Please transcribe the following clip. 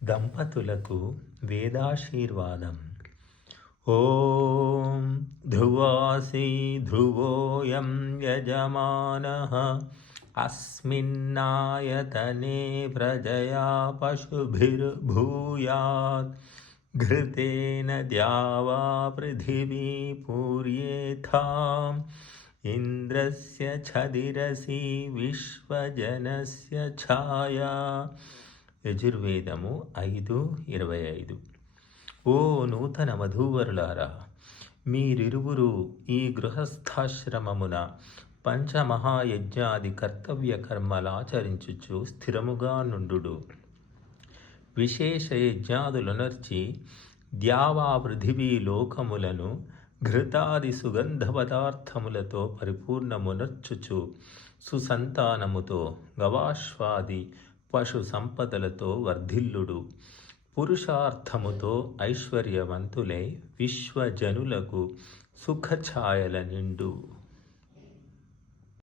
దంపతులకు వేదాశీర్వాదం ఓం ధ్రువాసి ధ్రువోయం యజమానः अस्मिन्नायतने प्रजया पशुभिर्भूयात् घृतेन द्यावा पृथिवी पूर्येथाम् इन्द्रस्य छदिरसि విశ్వజనస్య ఛాయా యజుర్వేదము ఐదు ఇరవై ఐదు. ఓ నూతన వధూవరులారా మీరిరువురు ఈ గృహస్థాశ్రమమున పంచమహాయజ్ఞాది కర్తవ్య కర్మలాచరించుచు స్థిరముగా నుండు విశేష యజ్ఞాదులనర్చి ద్యావా పృథివీ లోకములను ఘృతాది సుగంధ పదార్థములతో పరిపూర్ణమునర్చుచు సుసంతానముతో గవాశ్వాది పశు సంపదలతో వర్ధిల్లుడు. పురుషార్థముతో ఐశ్వర్యవంతులై విశ్వజనులకు సుఖఛాయల నిండు